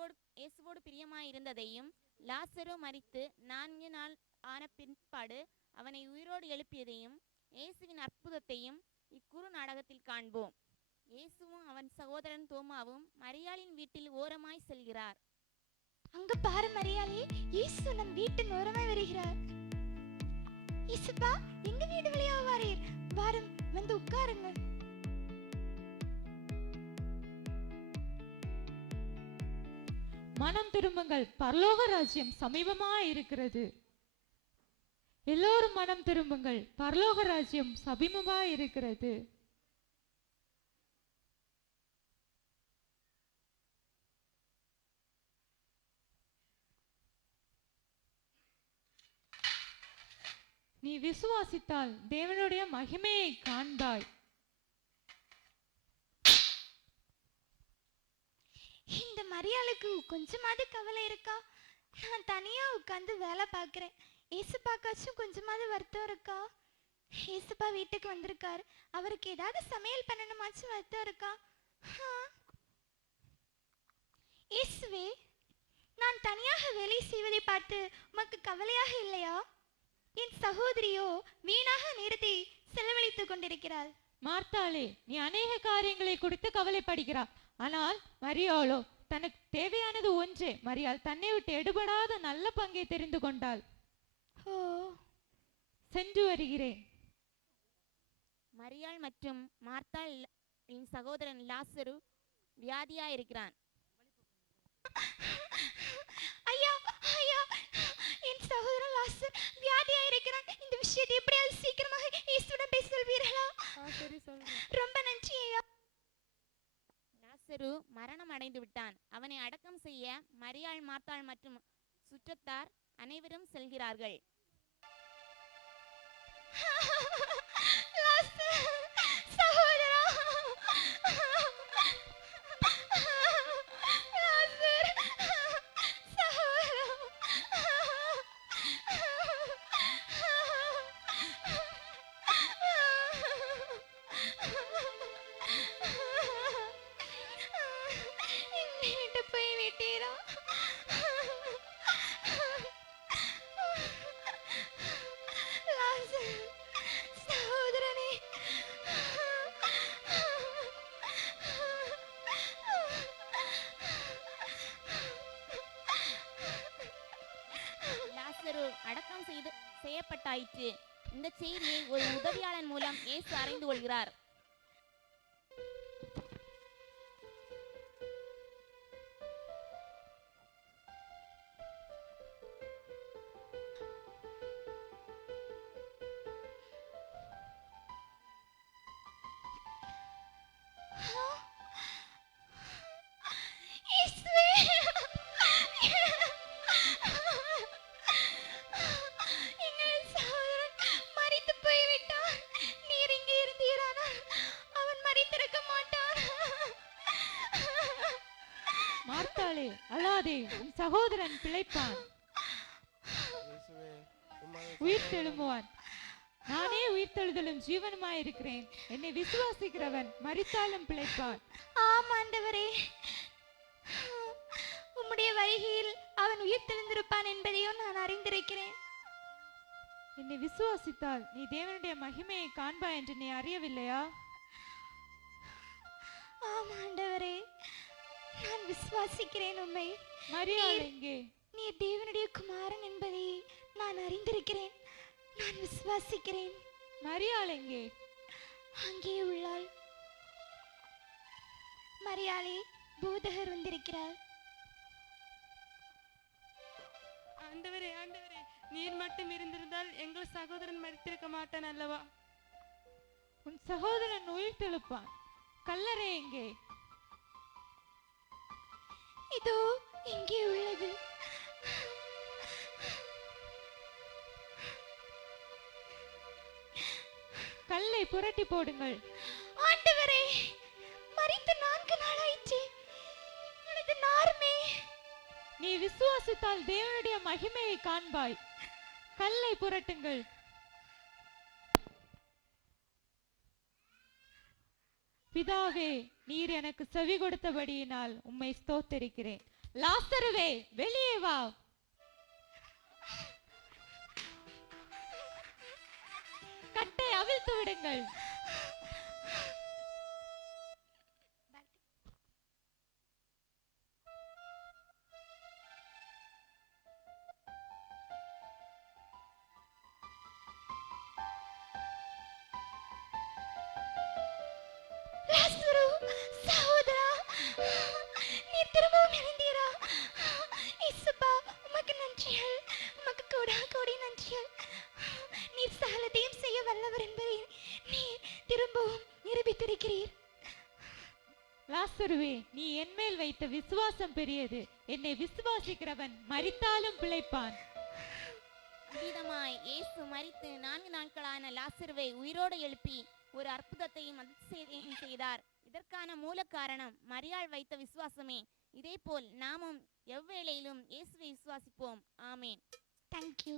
இயேசுவோடு பிரியமாயிருந்ததையும், லாசரு மரித்து 4 நாள் ஆன பிற்பாடு அவனை உயிரோடு எழுப்பியதையும், இயேசுவின் அற்புதத்தையும் இக்குறு நாடகத்தில் காண்போம். இயேசுவும் அவன் சகோதரன் தோமாவும் மரியாளின் வீட்டில் ஓரமாய் செல்கிறார். அங்க பாரு மரியாளே, இயேசு நம் வீட்டின் ஓரமாய் வருகிறார். இயேசுப்பா, எங்க வீடு வழியா வாரீர்? வாரும், வந்து உட்காருங்கள். மனம் திரும்புங்கள், பரலோக ராஜ்யம் சமீபமாய் இருக்கிறது. எல்லோரும் மனம் திரும்புங்கள், பரலோக ராஜ்யம் சமீபமாய் இருக்கிறது. நீ விசுவாசித்தால் தேவனுடைய மகிமையை காண்பாய். இந்த மரியாளுக்கு கொஞ்சமாவது கவலை இருக்கா? நான் தனியா உட்காந்து வேலை பார்க்கிறேன். ஏசுப்பாக்காச்சும் கொஞ்சமாவது வருத்தம் இருக்கா? ஏசுப்பா வீட்டுக்கு வந்திருக்காரு, அவருக்கு ஏதாவது சமையல் பண்ணணுமாச்சும் வருத்தம் இருக்கா? இயேசுவே, நான் தனியாக வேலை செய்வதை பார்த்து உமக்கு கவலையாக இல்லையா? என் சகோதரியோ வீணாக நேரத்தை செலவழித்துக் கொண்டிருக்கிறாள். மார்த்தாளே, நீ அநேக காரியங்களை குறித்து கவலைப்படுகிறாய். ஆனால் மரியாளோ தனக்கு தேவையானது ஒன்றே. மரியாள் தன்னை விட்டு எடுபடாத நல்ல பங்கை தெரிந்து கொண்டாள். ஓ, சென்று வருகிறேன். மரியாள் மற்றும் மார்த்தாளின் சகோதரன் லாசரு வியாதியாயிருக்கிறான். ஐயா ஐயா, என் சகோதரன் லாசர் வியாதியாயிருக்கிறான். இந்த விஷயத்தை எப்படியாவது சீக்கிரமாக இயேசுவிடம் பேச சொல்வீர்களா? சரி, சொல்றேன். ரொம்ப நன்றி ஐயா. லாசரு மரணம் அடைந்து விட்டான். அவனை அடக்கம் செய்ய மரியாள், மார்த்தாள் மற்றும் சுற்றத்தார் அனைவரும் செல்கிறார்கள். லாசரு அடக்கம் செய்யப்பட்டாயிற்று. இந்த செய்தியை ஒரு உதவியாளன் மூலம் இயேசு அறிந்து கொள்கிறார். மார்த்தாளே, அழாதே, உன் சகோதரன் பிழைப்பான், உயிர் தெழும்புவான். நானே உயிர்த்தெழுதலும் ஜீவனுமாய் இருக்கிறேன். என்னை விசுவாசிக்கிறவன் மரித்தாலும் பிழைப்பான். ஆம் ஆண்டவரே, உம்முடைய வருகையில் அவன் உயிர் தெழுந்திருப்பான் என்பதையும் நான் அறிந்திருக்கிறேன். என்னை விசுவாசித்தால் நீ தேவனுடைய மகிமையை காண்பாய் என்று நீ அறியவில்லையா? ஆம் ஆண்டவரே, நான் விசுவாசிக்கிறேன் உம்மை. மரியாள் எங்கே? நீ தேவனுடைய குமாரன் என்பதை நான் அறிந்திருக்கிறேன். நான் விசுவாசிக்கிறேன். மரியாள் எங்கே? அங்கே உள்ளாள். மரியாளே, போதகர் வந்திருக்கிறார். ஆண்டவரே, ஆண்டவரே, நீர் மட்டும் இருந்திருந்தால் எங்கள் சகோதரன் மரித்திருக்க மாட்டான் அல்லவா? உன் சகோதரன் உயிர் தெழுப்பான். கல்லறை எங்கே? இதோ இங்கே உள்ளது. கல்லை புரட்டி போடுங்கள். ஆண்டவரே, மரித்து 4 நாளாயிற்று. எனது நார்மே. நீ விசுவாசித்தால் தேவனுடைய மகிமையை காண்பாய். கல்லை புரட்டுங்கள். பிதாவே, நீர் எனக்கு செவி கொடுத்தபடியினால் உம்மை ஸ்தோத்தரிக்கிறேன். லாசருவே வெளியே வா. கட்டை அவிழ்த்து விடுங்கள். லாசரு, சகோதரா, நீ திரும்பவும் எழுந்தீரா? இயேசுப்பா, உமக்கு நன்றிகள், உமக்கு கோடி நன்றிகள். நீர் சகலத்தையும் செய்ய வல்லவர் என்பதை நீர் திரும்பவும் நிரூபித்திருக்கிறீர். லாசருவே, நீ என்மேல் வைத்த விசுவாசம் பெரியது. என்னை விசுவாசிக்கிறவன் மரித்தாலும் பிழைப்பான். விதமாய் இயேசு மரித்து 4 நாட்களான லாசருவை உயிரோடு எழுப்பி ஒரு அற்புதத்தையும் அதிசயத்தையும் செய்தார். இதற்கான மூல காரணம் மரியாள் வைத்த விசுவாசமே. இதேபோல் நாமும் எவ்வேளையிலும் இயேசுவை விசுவாசிப்போம். ஆமேன். தேங்க்யூ.